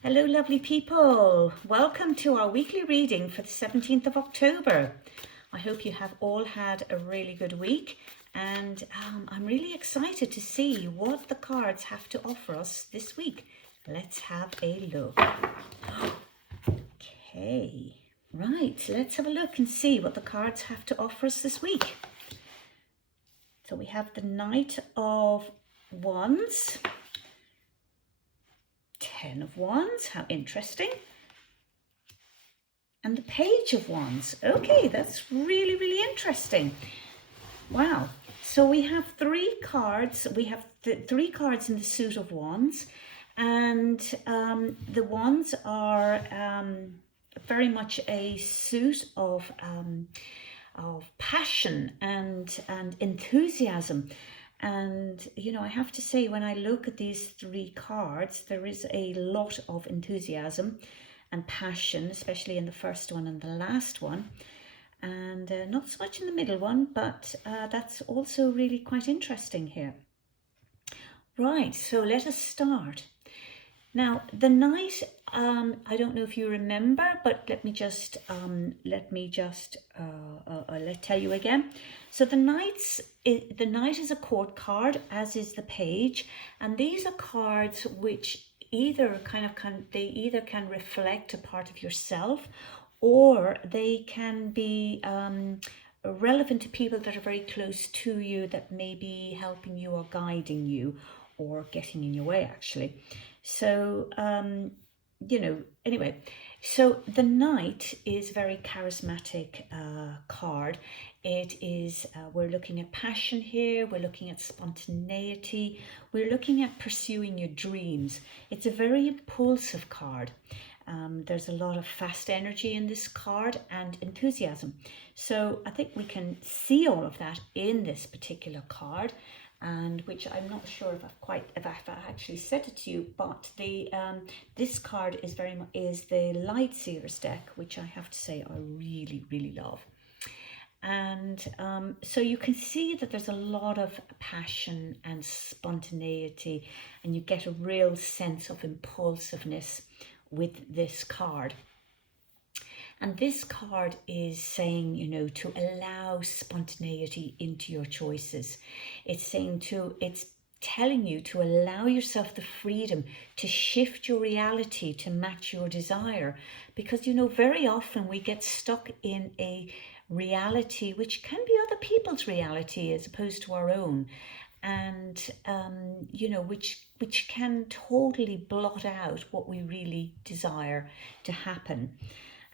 Hello, lovely people. Welcome to our weekly reading for the 17th of October. I hope you have all had a really good week, and I'm really excited to see what the cards have to offer us this week. Let's have a look. Okay, right, let's have a look and see what the cards have to offer us this week. So we have the Knight of Wands, 10 of Wands, how interesting. And the Page of Wands. Okay, that's really, really interesting. Wow. So we have three cards. We have three cards in the suit of Wands. And the wands are very much a suit of passion and enthusiasm. And, you know, I have to say, when I look at these three cards, there is a lot of enthusiasm and passion, especially in the first one and the last one. And not so much in the middle one, but that's also really quite interesting here. Right, so let us start. Now, the Knight, I don't know if you remember, but let me just tell you again. So the Knight is a court card, as is the Page, and these are cards which either can reflect a part of yourself, or they can be relevant to people that are very close to you, that may be helping you or guiding you or getting in your way, actually. So, anyway, so the Knight is a very charismatic card. It is, we're looking at passion here, we're looking at spontaneity, we're looking at pursuing your dreams. It's a very impulsive card. There's a lot of fast energy in this card and enthusiasm. So I think we can see all of that in this particular card, and which I'm not sure if I've actually said it to you, but this card is the Light Seers deck, which I have to say I really, really love. And so you can see that there's a lot of passion and spontaneity, and you get a real sense of impulsiveness with this card. And this card is saying, you know, to allow spontaneity into your choices. It's telling you to allow yourself the freedom to shift your reality to match your desire. Because, you know, very often we get stuck in a reality which can be other people's reality as opposed to our own. And, which can totally blot out what we really desire to happen.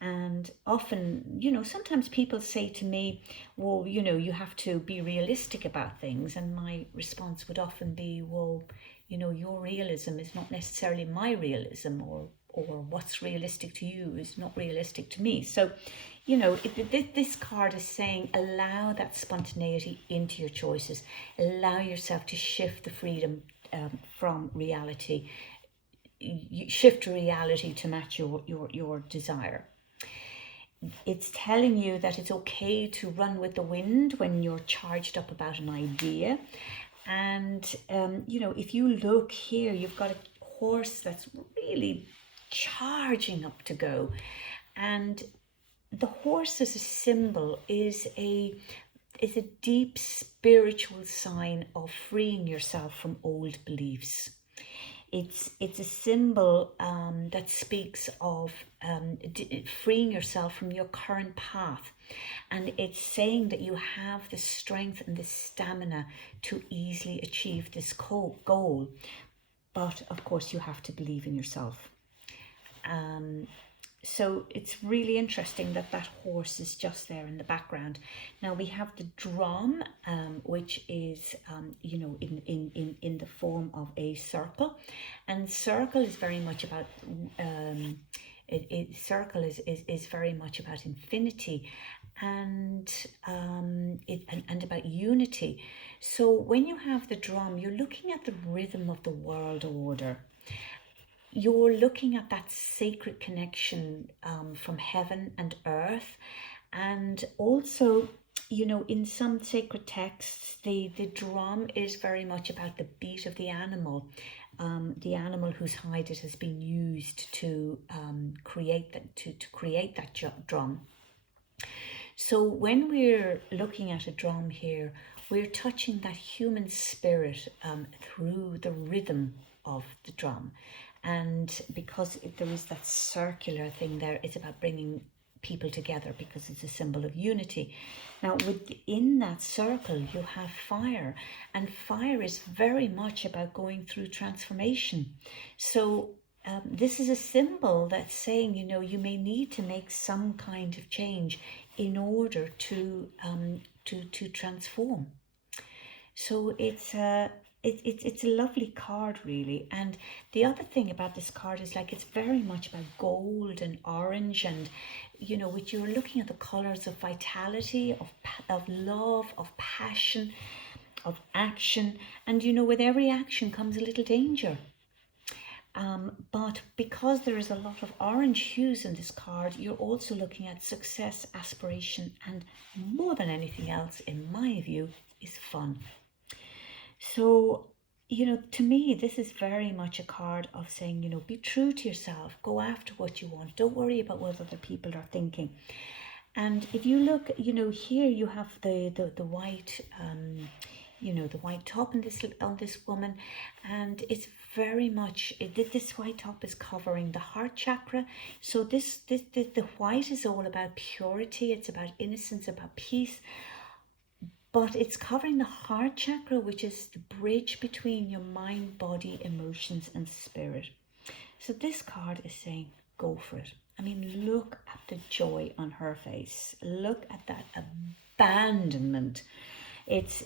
And often, you know, sometimes people say to me, well, you know, you have to be realistic about things. And my response would often be, well, you know, your realism is not necessarily my realism, or what's realistic to you is not realistic to me. So, you know, this card is saying allow that spontaneity into your choices. Allow yourself to shift the freedom from reality. You shift reality to match your desire. It's telling you that it's okay to run with the wind when you're charged up about an idea. And, you know, if you look here, you've got a horse that's really charging up to go. And the horse as a symbol is a deep spiritual sign of freeing yourself from old beliefs. It's a symbol that speaks of freeing yourself from your current path. And it's saying that you have the strength and the stamina to easily achieve this goal. But of course, you have to believe in yourself. So it's really interesting that horse is just there in the background. Now we have the drum, which is, you know, in the form of a circle, and circle is very much about circle is very much about infinity, and about unity. So when you have the drum, you're looking at the rhythm of the world order. You're looking at that sacred connection from heaven and earth. And also, you know, in some sacred texts, the drum is very much about the beat of the animal, the animal whose hide it has been used to create that drum. So when we're looking at a drum here, we're touching that human spirit through the rhythm of the drum. And because there is that circular thing there, it's about bringing people together because it's a symbol of unity. Now within that circle you have fire, and fire is very much about going through transformation. So this is a symbol that's saying, you know, you may need to make some kind of change in order to transform. So it's a lovely card, really. And the other thing about this card is, like, it's very much about gold and orange, and, you know, which you're looking at the colors of vitality, of love, of passion, of action. And, you know, with every action comes a little danger. But because there is a lot of orange hues in this card, you're also looking at success, aspiration, and more than anything else, in my view, is fun. So, you know, to me, this is very much a card of saying, you know, be true to yourself, go after what you want, don't worry about what other people are thinking. And if you look, you know, here you have the white, you know, the white top on this woman, and it's very much, this white top is covering the heart chakra. So the white is all about purity, it's about innocence, about peace, but it's covering the heart chakra, which is the bridge between your mind, body, emotions, and spirit. So this card is saying, go for it. I mean, look at the joy on her face. Look at that abandonment. It's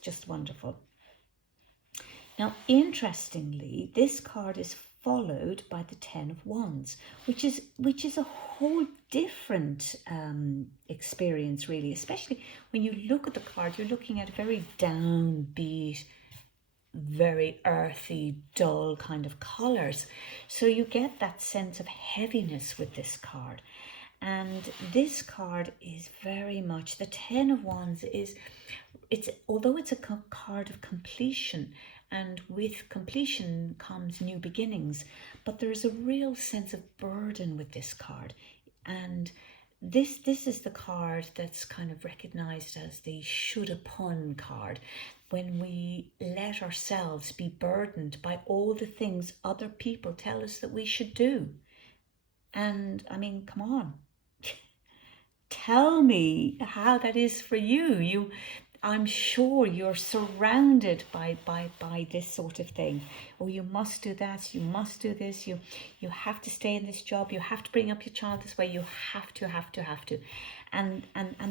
just wonderful. Now, interestingly, this card is followed by the Ten of Wands, which is a whole different experience, really. Especially when you look at the card, you're looking at a very downbeat, very earthy, dull kind of colors. So you get that sense of heaviness with this card. And this card is very much, the Ten of Wands although it's a card of completion, and with completion comes new beginnings, but there's a real sense of burden with this card. And this is the card that's kind of recognized as the should-upon card, when we let ourselves be burdened by all the things other people tell us that we should do. And I mean, come on, tell me how that is for you. I'm sure you're surrounded by this sort of thing. Oh, you must do that, you must do this, you have to stay in this job, you have to bring up your child this way, you have to. And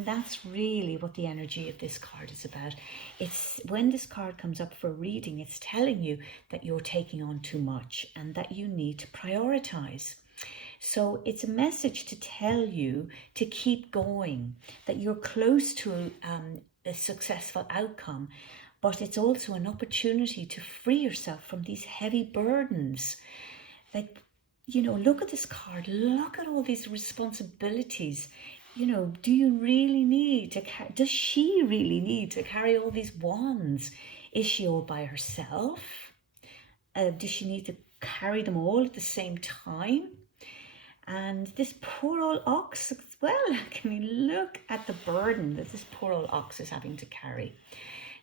that's really what the energy of this card is about. It's when this card comes up for reading, it's telling you that you're taking on too much and that you need to prioritize. So it's a message to tell you to keep going, that you're close to a successful outcome, but it's also an opportunity to free yourself from these heavy burdens. Like, you know, look at this card, look at all these responsibilities. You know, do you really need to does she really need to carry all these wands? Is she all by herself? Does she need to carry them all at the same time? And this poor old ox, well, I mean, look at the burden that this poor old ox is having to carry.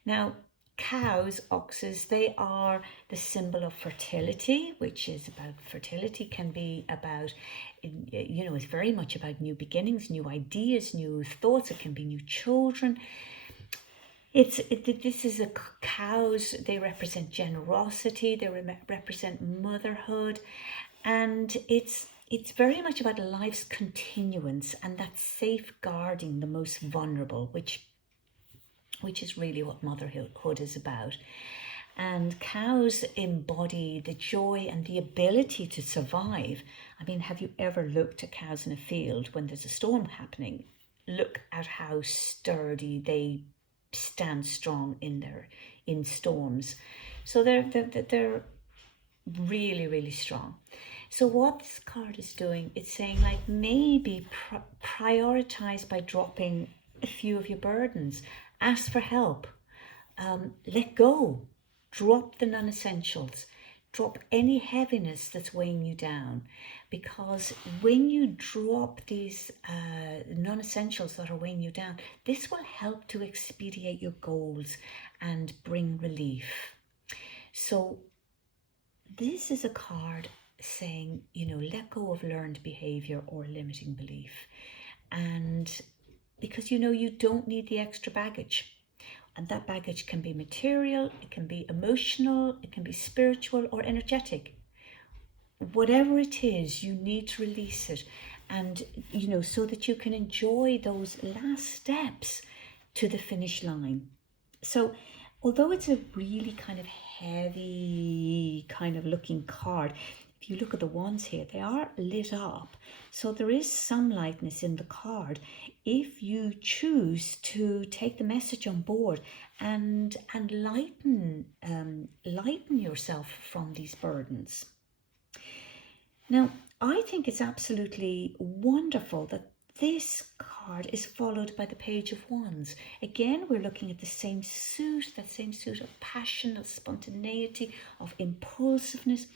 Now, cows, oxes, they are the symbol of fertility, which is about fertility, can be about, you know, it's very much about new beginnings, new ideas, new thoughts. It can be new children. This is cows, they represent generosity, they represent motherhood, and it's very much about life's continuance and that safeguarding the most vulnerable, which is really what motherhood is about. And cows embody the joy and the ability to survive. I mean, have you ever looked at cows in a field when there's a storm happening? Look at how sturdy they stand strong in storms. So they're really, really strong. So what this card is doing, it's saying, like, maybe prioritize by dropping a few of your burdens. Ask for help. Let go. Drop the non-essentials. drop any heaviness that's weighing you down, because when you drop these non-essentials that are weighing you down, this will help to expedite your goals and bring relief. So this is a card saying, let go of learned behavior or limiting belief. And because you don't need the extra baggage. And that baggage can be material, it can be emotional, it can be spiritual or energetic. Whatever it is, you need to release it. And, so that you can enjoy those last steps to the finish line. So, although it's a really kind of heavy kind of looking card, if you look at the wands here, they are lit up. So there is some lightness in the card if you choose to take the message on board and lighten yourself from these burdens. Now, I think it's absolutely wonderful that this card is followed by the Page of Wands. Again, we're looking at the same suit, that same suit of passion, of spontaneity, of impulsiveness.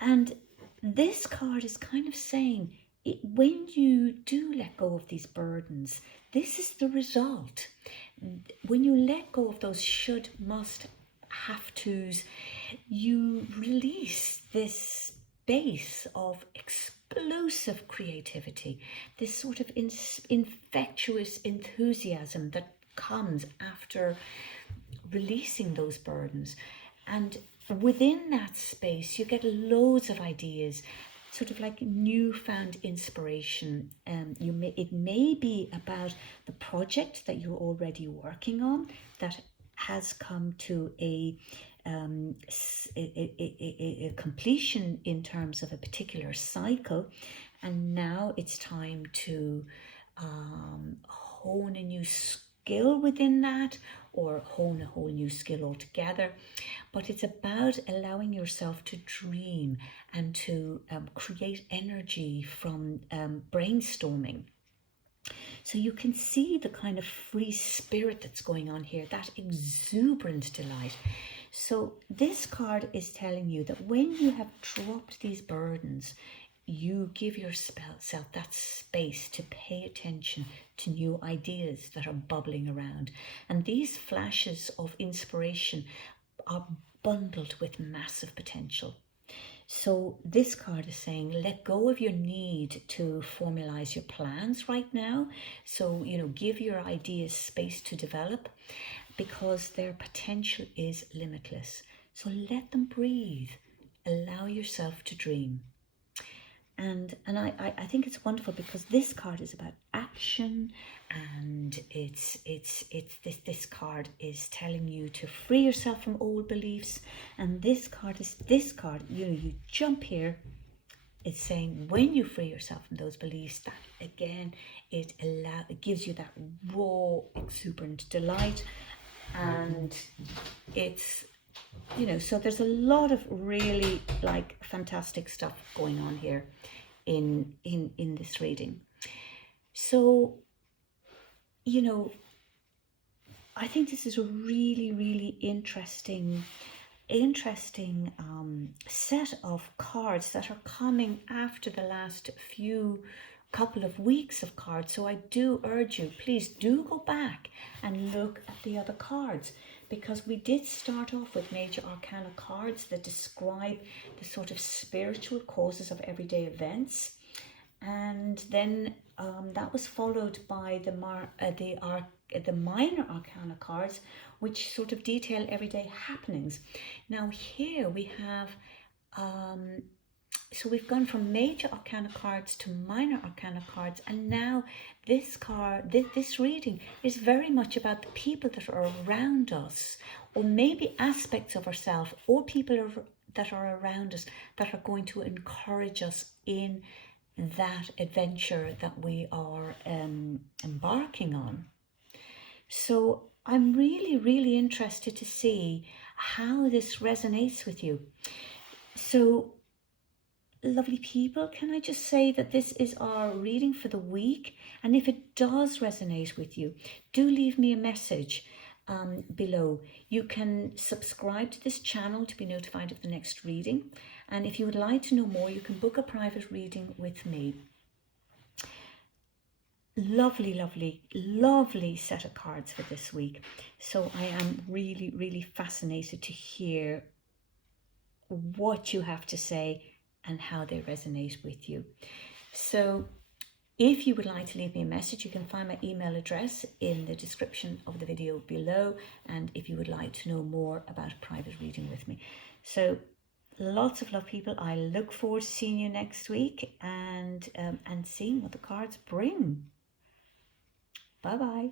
And this card is kind of saying, when you do let go of these burdens, this is the result. When you let go of those should, must, have tos, you release this base of explosive creativity, this sort of infectious enthusiasm that comes after releasing those burdens. And within that space, you get loads of ideas, sort of like newfound inspiration. It may be about the project that you're already working on that has come to a completion in terms of a particular cycle, and now it's time to hone a new skill within that, or hone a whole new skill altogether. But it's about allowing yourself to dream and to create energy from brainstorming. So you can see the kind of free spirit that's going on here, that exuberant delight. So this card is telling you that when you have dropped these burdens, you give yourself that space to pay attention to new ideas that are bubbling around. And these flashes of inspiration are bundled with massive potential. So this card is saying, let go of your need to formalize your plans right now. So, give your ideas space to develop, because their potential is limitless. So let them breathe. Allow yourself to dream. And I think it's wonderful because this card is about action, and this card is telling you to free yourself from old beliefs. And this card, you jump here. It's saying when you free yourself from those beliefs, that again, it gives you that raw, exuberant delight. And it's, so there's a lot of really fantastic stuff going on here in this reading. So, I think this is a really, really interesting set of cards that are coming after the last couple of weeks of cards. So I do urge you, please do go back and look at the other cards, because we did start off with major arcana cards that describe the sort of spiritual causes of everyday events, and then that was followed by the minor arcana cards, which sort of detail everyday happenings. Now here we have so we've gone from major arcana cards to minor arcana cards, and now this reading is very much about the people that are around us, or maybe aspects of ourselves, or people that are around us that are going to encourage us in that adventure that we are embarking on. So I'm really, really interested to see how this resonates with you. So, lovely people, can I just say that this is our reading for the week, and if it does resonate with you, do leave me a message. below. You can subscribe to this channel to be notified of the next reading. And if you would like to know more, you can book a private reading with me. Lovely, lovely, lovely set of cards for this week. So I am really, really fascinated to hear what you have to say and how they resonate with you. So if you would like to leave me a message, you can find my email address in the description of the video below. And if you would like to know more about a private reading with me. So lots of love, people. I look forward to seeing you next week and seeing what the cards bring. Bye-bye.